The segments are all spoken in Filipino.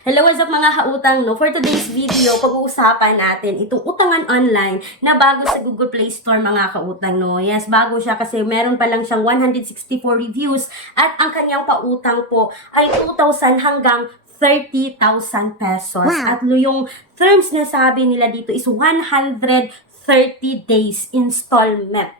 Hello, what's up mga kautang, no? For today's video, pag-uusapan natin itong utangan online na bago sa Google Play Store mga kautang, no? Yes, bago siya kasi meron pa lang siyang 164 reviews at ang kanyang pautang po ay 2,000 hanggang 30,000 pesos. Wow. At yung terms na sabi nila dito is 130 days installment.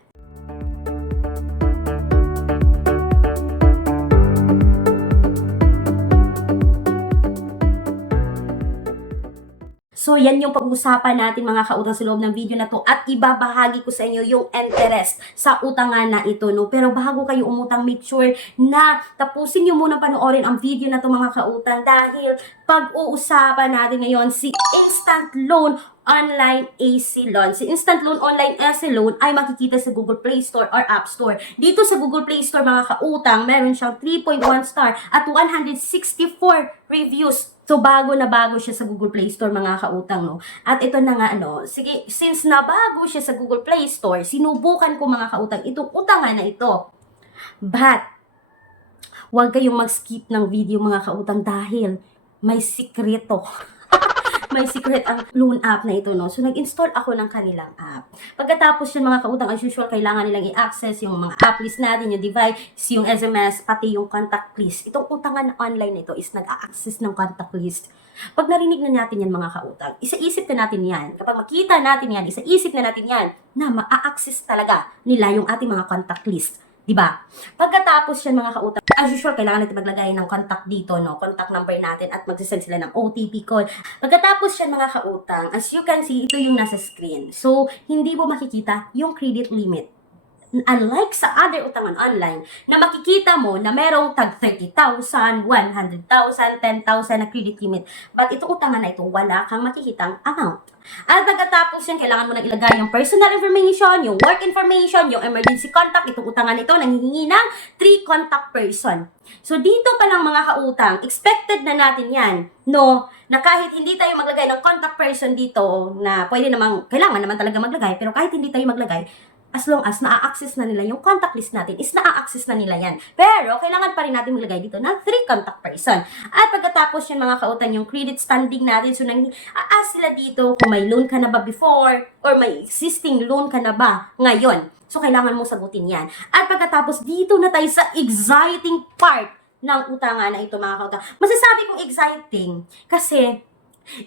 So, yan yung pag-usapan natin mga kautang sa loob ng video na to at ibabahagi ko sa inyo yung interest sa utangan na ito, no? Pero bago kayo umutang, make sure na tapusin nyo muna panoorin ang video na to mga kautang dahil pag-uusapan natin ngayon si Instant Loan Online AC Loan. Si Instant Loan Online AC Loan ay makikita sa Google Play Store or App Store. Dito sa Google Play Store mga kautang, meron siyang 3.1 star at 164 reviews. So, bago na bago siya sa Google Play Store, mga kautang, no? At ito na nga, sige, since na bago siya sa Google Play Store, sinubukan ko, mga kautang, itong utangan na ito. But, huwag kayong mag-skip ng video, mga kautang, dahil may sikreto. May secret ang loan app na ito, no? So, nag-install ako ng kanilang app. Pagkatapos yun, mga kautang, as usual, kailangan nilang i-access yung mga app list natin, yung device, yung SMS, pati yung contact list. Itong utangan na online nito is nag-a-access ng contact list. Pag narinig na natin yan, mga kautang, isa-isip na natin yan. Kapag makita natin yan, isa-isip na natin yan, na ma-access talaga nila yung ating mga contact list. Diba? Pagkatapos yan, mga kautang, as usual, kailangan natin maglagay ng contact dito, no? Contact number natin at magsisend sila ng OTP code. Pagkatapos yan, mga kautang, as you can see, ito yung nasa screen. So, hindi mo makikita yung credit limit. Unlike sa other utangan online, na makikita mo na merong tag 30,000, 100,000, 10,000 na credit limit. But ito utangan na ito, wala kang makikitang amount. At pagkatapos yan, kailangan mo na ilagay yung personal information, yung work information, yung emergency contact. Itong utangan ito, nanghihingi ng 3 contact person. So, dito pa lang mga kautang, expected na natin yan, no? Na kahit hindi tayo maglagay ng contact person dito, na pwede namang, kailangan naman talaga maglagay, pero kahit hindi tayo maglagay, as long as na-access na nila yung contact list natin, is na-access na nila yan. Pero, kailangan pa rin natin maglagay dito ng 3 contact person. At pagkatapos yan, mga kautang, yung credit standing natin, so nang-a-ask sila dito kung may loan ka na ba before, or may existing loan ka na ba ngayon. So, kailangan mo sagutin yan. At pagkatapos, dito na tayo sa exciting part ng utangan na ito, mga kautang. Masasabi kong exciting kasi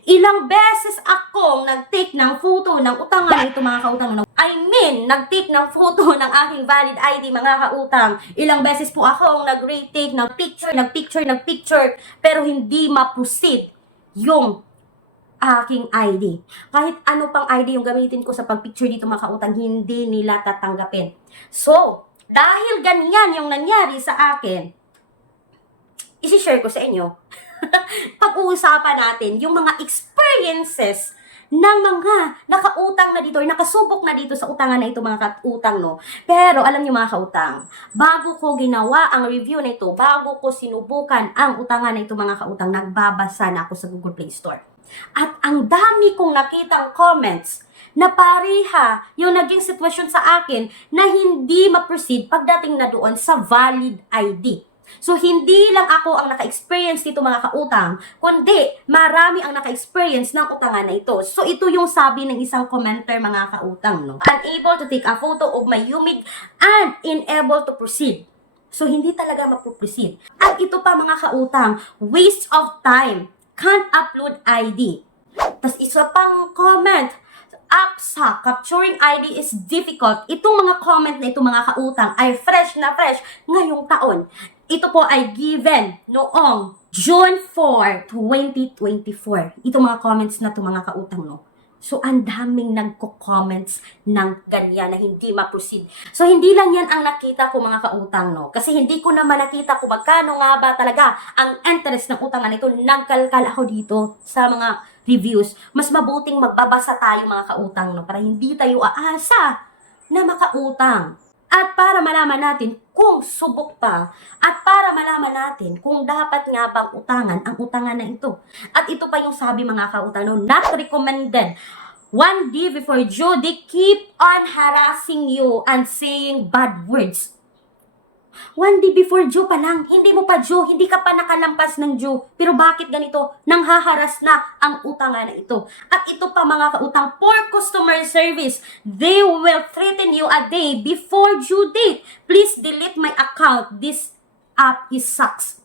ilang beses akong nag-take ng photo ng utangan na ito, mga kautang. I mean, nag-take ng photo ng aking valid ID, mga kautang. Ilang beses po akong nag-retake ng picture, pero hindi ma-proceed yung aking ID. Kahit ano pang ID yung gamitin ko sa pag-picture dito, mga kautang, hindi nila tatanggapin. So, dahil ganyan yung nangyari sa akin, isi-share ko sa inyo. Pag-uusapan natin yung mga experiences ng mga nakautang na dito or nakasubok na dito sa utangan na ito, mga kautang, no? Pero alam niyo, mga kautang, bago ko ginawa ang review na ito, bago ko sinubukan ang utangan na ito, mga kautang, nagbabasa na ako sa Google Play Store. At ang dami kong nakitang comments na pareha yung naging sitwasyon sa akin na hindi ma-proceed pagdating na doon sa valid ID. So, hindi lang ako ang naka-experience dito, mga kautang, kundi marami ang naka-experience ng utangan na ito. So, ito yung sabi ng isang commenter, mga kautang, no? Unable to take a photo of my UMID and unable to proceed. So, hindi talaga mapuproceed. At ito pa, mga kautang, waste of time. Can't upload ID. Tapos, isa pang comment, APSA, capturing ID is difficult. Itong mga comment na ito, mga kautang, ay fresh na fresh ngayong taon. Ito po ay given noong June 4, 2024. Ito mga comments na ito, mga kautang, no? So, ang daming nagko-comments ng ganyan na hindi ma-proceed. So, hindi lang yan ang nakita ko, mga kautang, no? Kasi hindi ko naman nakita kung magkano nga ba talaga ang interest ng utangan ito. Nagkalkal ako dito sa mga reviews. Mas mabuting magbabasa tayo, mga kautang, no? Para hindi tayo aasa na makautang. At para malaman natin kung subok pa, at para malaman natin kung dapat nga bang utangan ang utangan na ito. At ito pa yung sabi, mga kautang, no, not recommended. 1 day before due, they keep on harassing you and saying bad words. One day before due pa lang, hindi mo pa due, hindi ka pa nakalampas ng due. Pero bakit ganito? Nanghaharas na ang utangan na ito. At ito pa mga kautang, poor customer service. They will threaten you a day before due date. Please delete my account. This app is sucks.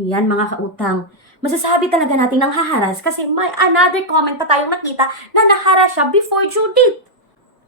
Yan mga kautang. Masasabi talaga natin nanghaharas kasi may another comment pa tayong nakita na naharas siya before due date.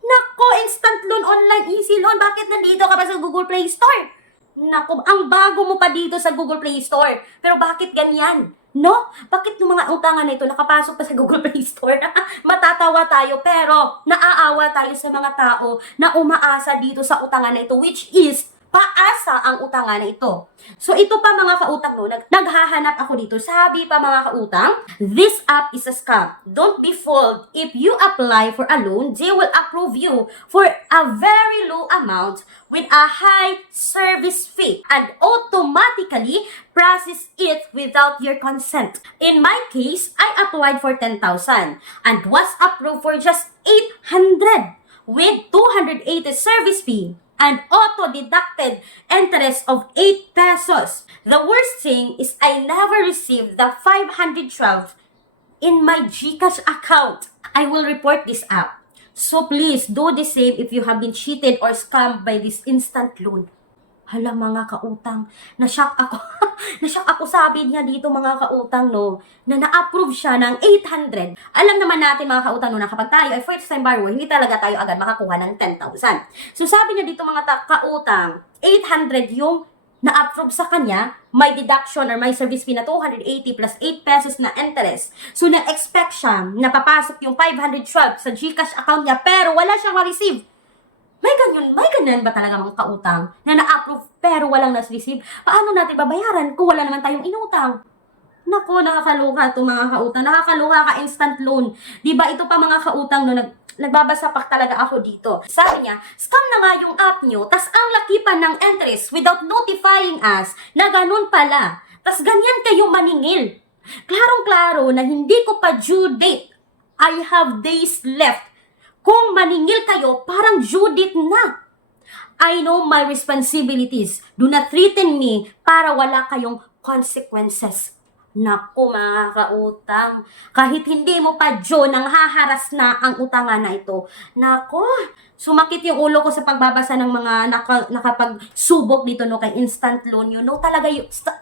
Nako, instant loan, online easy loan. Bakit nandito ka pa sa Google Play Store? Nako, ang bago mo pa dito sa Google Play Store. Pero bakit ganyan? No? Bakit yung mga utangan na ito nakapasok pa sa Google Play Store? Matatawa tayo pero naaawa tayo sa mga tao na umaasa dito sa utangan na ito, which is paasa ang utangan na ito. So ito pa mga kautang no, naghahanap ako dito. Sabi pa mga kautang, this app is a scam. Don't be fooled. If you apply for a loan, they will approve you for a very low amount with a high service fee and automatically process it without your consent. In my case, I applied for 10,000 and was approved for just 800 with 280 service fee and auto-deducted interest of 8 pesos. The worst thing is I never received the 512 in my GCash account. I will report this app. So please do the same if you have been cheated or scammed by this instant loan. Hala mga kautang, na-shock ako. Na-shock ako, sabi niya dito mga kautang no, na na-approve siya ng 800. Alam naman natin mga kautang no, na kapag tayo ay first time borrower, hindi talaga tayo agad makakuha ng 10,000. So sabi niya dito mga kautang, 800 yung na-approve sa kanya, may deduction or may service fee na 280 plus 8 pesos na interest. So na-expect siya na papasok yung 512 sa GCash account niya pero wala siyang ma-receive. May ganyan ba talaga mga kautang na na-approve pero walang nas-receive? Paano natin babayaran kung wala naman tayong inutang? Nako, nakakaluha to mga kautang. Nakakaluha ka instant loan. Diba ito pa mga kautang no, nagbabasa pa talaga ako dito. Sabi niya, scam na nga yung app nyo, tas ang laki pa ng interest without notifying us na ganun pala. Tas ganyan kayong maningil. Klarong-klaro na hindi ko pa due date. I have days left. Kung maningil kayo, parang due date na. I know my responsibilities. Do not threaten me para wala kayong consequences. Naku mga kautang, kahit hindi mo pa due, nang haharas na ang utangan na ito. Naku, sumakit yung ulo ko sa pagbabasa ng mga nakapagsubok dito no kay instant loan yun. No, talaga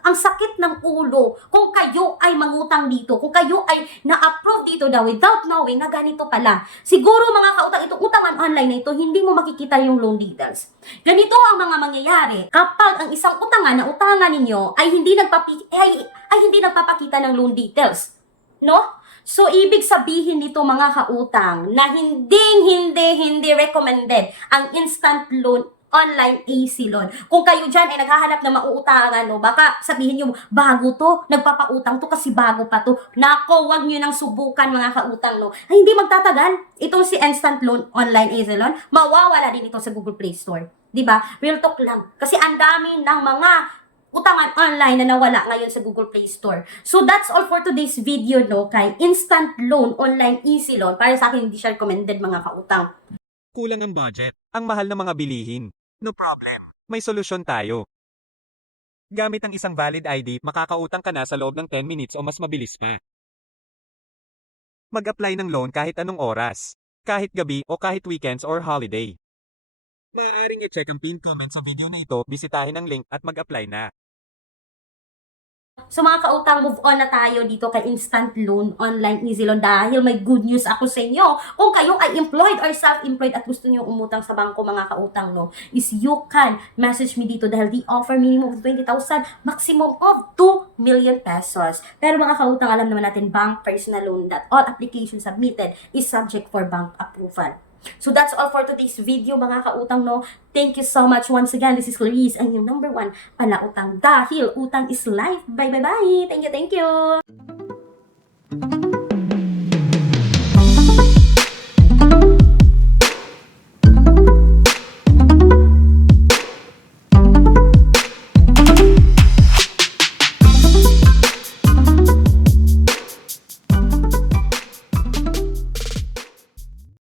ang sakit ng ulo kung kayo ay mangutang dito, kung kayo ay na-approve dito daw without knowing na ganito pala. Siguro mga kautang, itong utangan online na ito, hindi mo makikita yung loan details. Ganito ang mga mangyayari kapag ang isang utangan na utangan ninyo ay hindi nagpapakita ng loan details. No? So, ibig sabihin nito mga kautang na hindi recommended ang instant loan online easy loan. Kung kayo dyan ay naghahanap na mauutangan, no, baka sabihin nyo, bago to, nagpapautang to kasi bago pa to. Nako, wag nyo nang subukan mga kautang, no. Ay, hindi magtatagal. Itong si instant loan online easy loan, mawawala din ito sa Google Play Store. Diba? Real talk lang. Kasi ang dami ng mga utangan online na nawala ngayon sa Google Play Store. So that's all for today's video no kay instant loan online easy loan. Para sa akin hindi siya recommended mga kautang. Kulang ang budget, ang mahal ng mga bilihin. No problem. May solusyon tayo. Gamit ang isang valid ID, makakautang ka na sa loob ng 10 minutes o mas mabilis pa. Mag-apply ng loan kahit anong oras, kahit gabi o kahit weekends or holiday. Maaaring i-check ang pinned comment sa video na ito, bisitahin ang link at mag-apply na. So mga kautang, move on na tayo dito kay instant loan online easy loan dahil may good news ako sa inyo. Kung kayo ay employed or self-employed at gusto niyo umutang sa bangko mga kautang no, is you can message me dito dahil they offer minimum of 20,000, maximum of 2 million pesos. Pero mga kautang, alam naman natin bank personal loan that all applications submitted is subject for bank approval. So that's all for today's video mga kautang no. Thank you so much once again. This is Clarice and yung #1 pala utang dahil utang is life. Bye bye bye. Thank you.